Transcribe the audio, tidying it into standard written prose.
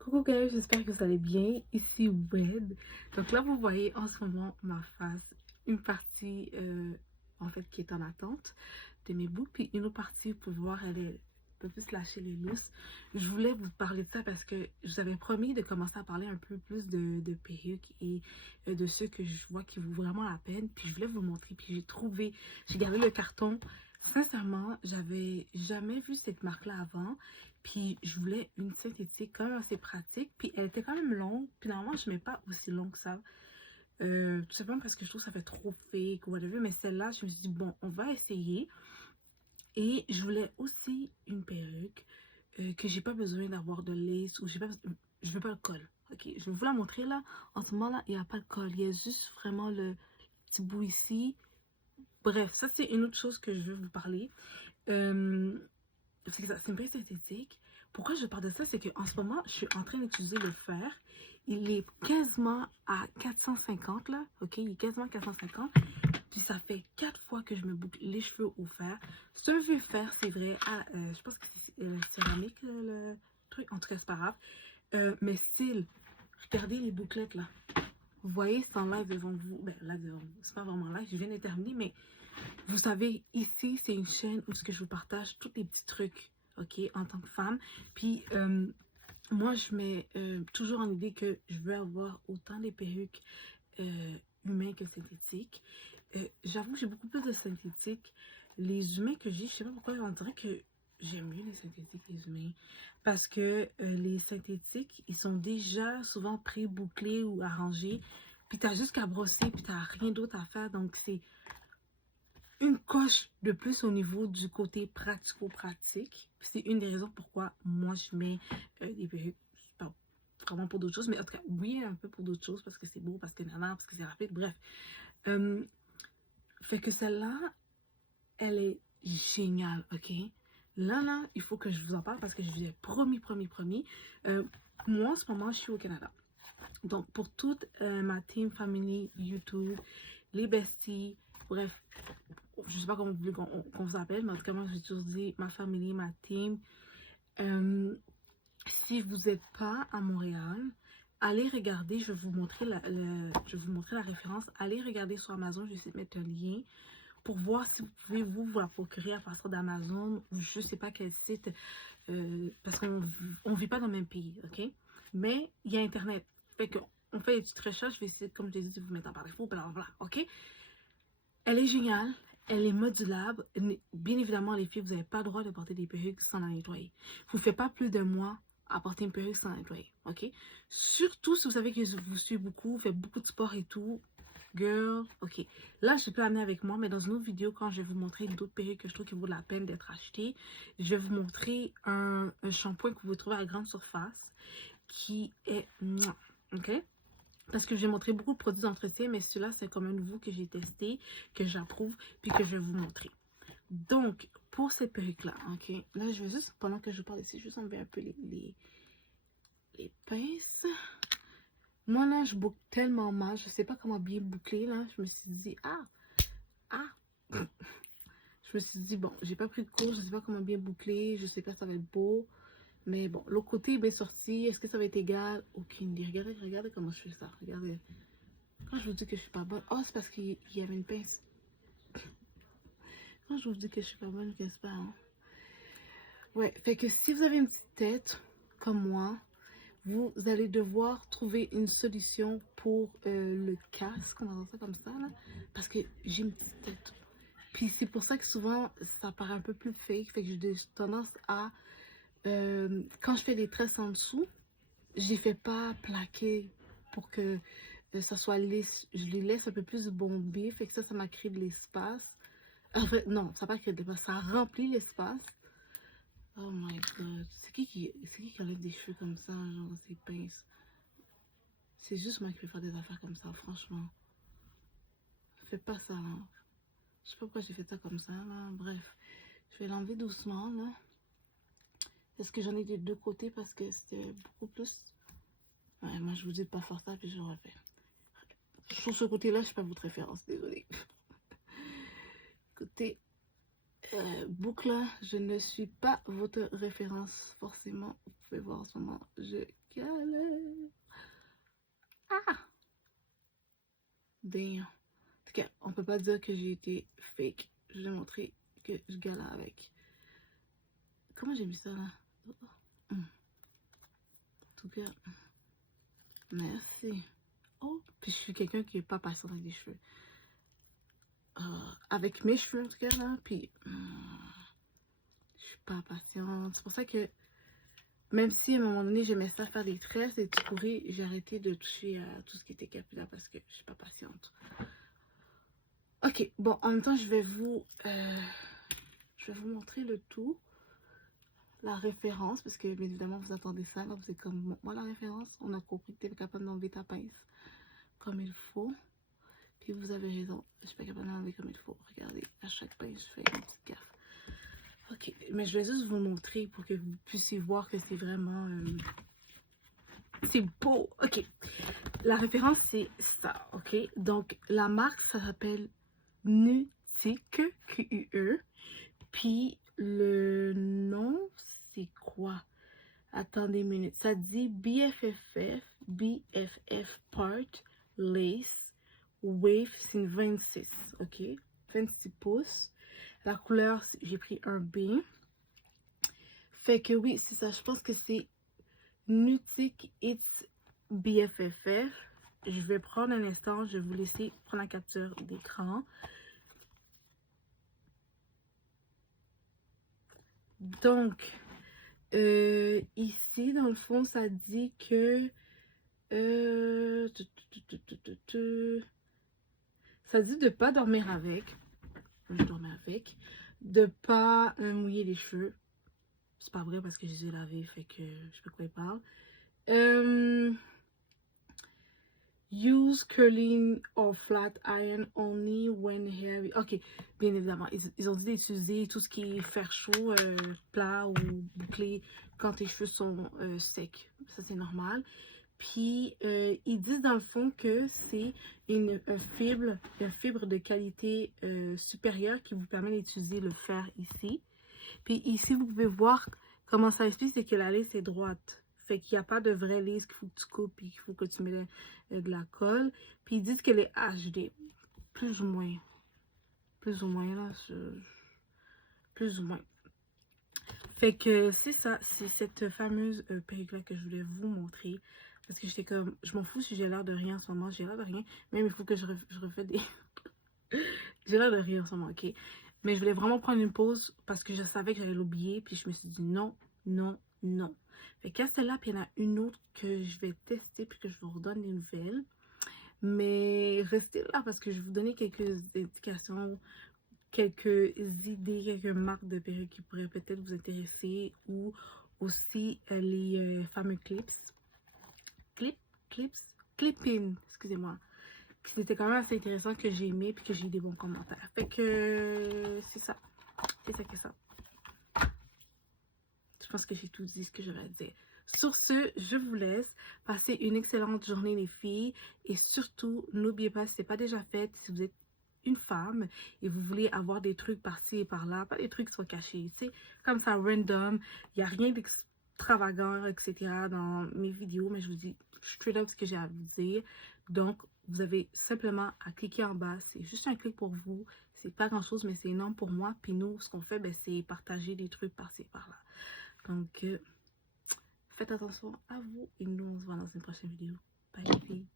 Coucou guys, j'espère que vous allez bien. Ici Wed. Donc là, vous voyez en ce moment ma face. Une partie en fait qui est en attente de mes boucles, puis une autre partie pour voir elle est un peu plus lâcher les lousses. Je voulais vous parler de ça parce que je vous avais promis de commencer à parler un peu plus de perruques et de ceux que je vois qui vaut vraiment la peine. Puis je voulais vous montrer. Puis j'ai gardé le carton. Sincèrement, j'avais jamais vu cette marque-là avant. Puis je voulais une synthétique quand même assez pratique. Puis elle était quand même longue. Puis normalement, je ne mets pas aussi long que ça. Tout simplement parce que je trouve que ça fait trop fake ou whatever. Mais celle-là, je me suis dit, bon, on va essayer. Et je voulais aussi une perruque que j'ai pas besoin d'avoir de lace ou j'ai pas, je veux pas le col. Ok, je vais vous la montrer là. En ce moment là, il n'y a pas de col. Il y a juste vraiment le petit bout ici. Bref, ça c'est une autre chose que je veux vous parler. Euh, c'est ça, c'est une pince synthétique. Pourquoi je parle de ça? C'est qu'en ce moment, je suis en train d'utiliser le fer. Il est quasiment à 450 là. Ok, il est quasiment à 450. Puis ça fait 4 fois que je me boucle les cheveux au fer. C'est un vieux fer, c'est vrai. Ah, je pense que c'est céramique le truc. En tout cas, c'est pas grave. Mais style, regardez les bouclettes là. Vous voyez, c'est en live devant vous. Ben, live devant vous. C'est pas vraiment live, je viens de terminer, mais vous savez, ici, c'est une chaîne où ce que je vous partage tous les petits trucs, ok, en tant que femme. Puis, moi, je mets toujours en idée que je veux avoir autant des perruques humaines que synthétiques. J'avoue que j'ai beaucoup plus de synthétiques. Les humains que j'ai, je sais pas pourquoi, on dirait que j'aime mieux les synthétiques, les humains. Parce que les synthétiques, ils sont déjà souvent pré-bouclés ou arrangés. Puis, t'as juste qu'à brosser, puis t'as rien d'autre à faire. Donc, c'est une coche de plus au niveau du côté pratico-pratique. C'est une des raisons pourquoi moi je mets des perruques. Pas vraiment pour d'autres choses, mais en tout cas, oui, un peu pour d'autres choses, parce que c'est beau, parce que nana, parce que c'est rapide, bref. Euh, fait que celle-là, elle est géniale, ok? Là, il faut que je vous en parle parce que je vous ai promis. Moi, en ce moment, je suis au Canada. Donc, pour toute ma team family YouTube, les besties, bref, je sais pas comment vous voulez qu'on vous appelle, mais en tout cas, moi, j'ai toujours dit ma famille, ma team. Si vous n'êtes pas à Montréal, allez regarder, je vais vous montrer je vais vous montrer la référence. Allez regarder sur Amazon, je vais essayer de mettre un lien pour voir si vous pouvez vous la procurer à partir d'Amazon ou je sais pas quel site, parce qu'on ne vit pas dans le même pays, ok? Mais il y a Internet. Fait qu'on fait des petites recherches, je vais essayer, comme je l'ai dit, de vous mettre en par défaut, blablabla, ok? Elle est géniale, elle est modulable. Bien évidemment, les filles, vous n'avez pas le droit de porter des perruques sans la nettoyer. Vous ne faites pas plus de mois à porter une perruque sans la nettoyer, ok? Surtout si vous savez que vous suivez beaucoup, vous faites beaucoup de sport et tout. Girl, ok. Là, je peux l'amener avec moi, mais dans une autre vidéo, quand je vais vous montrer d'autres perruques que je trouve qui vaut la peine d'être achetées, je vais vous montrer un shampoing que vous trouvez à grande surface qui est... Mouah, ok? Parce que j'ai montré beaucoup de produits d'entretien, mais celui-là, c'est comme un nouveau que j'ai testé, que j'approuve, puis que je vais vous montrer. Donc, pour cette perruque-là, ok, là, je vais juste, pendant que je parle ici, je vais juste enlever un peu les pinces. Moi, là, je boucle tellement mal, je sais pas comment bien boucler, là. Je me suis dit, ah. Je me suis dit, bon, j'ai pas pris de cours, je sais pas comment bien boucler, je sais pas si ça va être beau. Mais bon, l'autre côté est bien sorti, est-ce que ça va être égal? Aucune idée. Regardez comment je fais ça, regardez. Quand je vous dis que je suis pas bonne, oh, c'est parce qu'il y avait une pince. Quand je vous dis que je suis pas bonne, qu'est-ce pas, hein? Ouais, fait que si vous avez une petite tête, comme moi, vous allez devoir trouver une solution pour le casque, on va dire ça comme ça, là, parce que j'ai une petite tête. Puis c'est pour ça que souvent, ça paraît un peu plus fake, fait que j'ai tendance à, quand je fais les tresses en dessous, je les fais pas plaquer pour que ça soit lisse. Je les laisse un peu plus bomber, fait que ça m'a créé de l'espace. En fait, non, ça n'a pas créé de l'espace, ça remplit l'espace. Oh my god, c'est qui enlève des cheveux comme ça, genre ces pinces? C'est juste moi qui vais faire des affaires comme ça, franchement. Fais pas ça, hein. Je sais pas pourquoi j'ai fait ça comme ça, là. Bref, je vais l'enlever doucement, là. Est-ce que j'en ai des deux côtés parce que c'était beaucoup plus... Ouais, moi je vous dis de pas faire ça, puis je refais. Sur ce côté-là, je sais pas votre référence, désolée. Côté boucle, je ne suis pas votre référence, forcément. Vous pouvez voir en ce moment, je galère. Ah! Damn. En tout cas, on peut pas dire que j'ai été fake. Je vais montrer que je galère avec. Comment j'ai mis ça là? En tout cas, merci. Oh, puis je suis quelqu'un qui est pas patient avec des cheveux. Avec mes cheveux en tout cas là, puis je suis pas patiente. C'est pour ça que même si à un moment donné j'aimais ça faire des tresses et tout courir, j'ai arrêté de toucher à tout ce qui était capillaire parce que je suis pas patiente. Ok, bon, en même temps je vais vous montrer le tout, la référence, parce que bien évidemment vous attendez ça, là vous êtes comme bon, moi la référence, on a compris que tu es capable d'enlever ta pince comme il faut. Puis vous avez raison, je suis pas capable d'enlever comme il faut. Regardez, à chaque pince je fais une petite gaffe. Ok, mais je vais juste vous montrer pour que vous puissiez voir que c'est vraiment... c'est beau. Ok, la référence c'est ça, ok? Donc la marque ça s'appelle Nutique, Q-U-E. Puis le nom c'est quoi? Attendez une minute, ça dit BFF Part Lace Wave, c'est une 26, ok? 26 pouces. La couleur, j'ai pris un B. Fait que oui, c'est ça. Je pense que c'est Nutique It's BFFF. Je vais prendre un instant. Je vais vous laisser prendre la capture d'écran. Donc, ici, dans le fond, ça dit que... ça dit de pas dormir avec. Je dormais avec. De pas mouiller les cheveux. C'est pas vrai parce que je les ai lavés, fait que je sais pas quoi il parle. Use curling or flat iron only when hairy. Ok, bien évidemment, ils ont dit d'utiliser tout ce qui est fer chaud, plat ou bouclé quand tes cheveux sont secs. Ça, c'est normal. Puis, ils disent dans le fond que c'est une fibre de qualité supérieure qui vous permet d'utiliser le fer ici. Puis ici, vous pouvez voir comment ça explique, c'est que la lisse est droite. Fait qu'il n'y a pas de vraie lisse qu'il faut que tu coupes et qu'il faut que tu mets de la colle. Puis ils disent qu'elle est HD. Plus ou moins. Plus ou moins, là. Plus ou moins. Fait que c'est ça. C'est cette fameuse perruque-là que je voulais vous montrer. Parce que j'étais comme... Je m'en fous si j'ai l'air de rien en ce moment. J'ai l'air de rien. Même il faut que je refais des... J'ai l'air de rien en ce moment, ok? Mais je voulais vraiment prendre une pause parce que je savais que j'allais l'oublier. Puis je me suis dit non, non, non. Fait qu'à celle-là, puis il y en a une autre que je vais tester puis que je vous redonne des nouvelles. Mais restez là parce que je vais vous donner quelques indications, quelques idées, quelques marques de perruques qui pourraient peut-être vous intéresser. Ou aussi les fameux clips. Clip-in, excusez-moi. C'était quand même assez intéressant que j'ai aimé puis que j'ai eu des bons commentaires. Fait que c'est ça. C'est ça que ça. Je pense que j'ai tout dit ce que j'avais à dire. Sur ce, je vous laisse. Passer une excellente journée les filles. Et surtout, n'oubliez pas, si ce n'est pas déjà fait, si vous êtes une femme et vous voulez avoir des trucs par-ci et par-là, pas des trucs qui soient cachés, tu sais, comme ça, random. Il n'y a rien d'extravagant, etc. dans mes vidéos, mais je vous dis straight up ce que j'ai à vous dire. Donc, vous avez simplement à cliquer en bas. C'est juste un clic pour vous. C'est pas grand-chose, mais c'est énorme pour moi. Puis nous, ce qu'on fait, ben, c'est partager des trucs par-ci et par-là. Donc, faites attention à vous et nous, on se voit dans une prochaine vidéo. Bye les filles.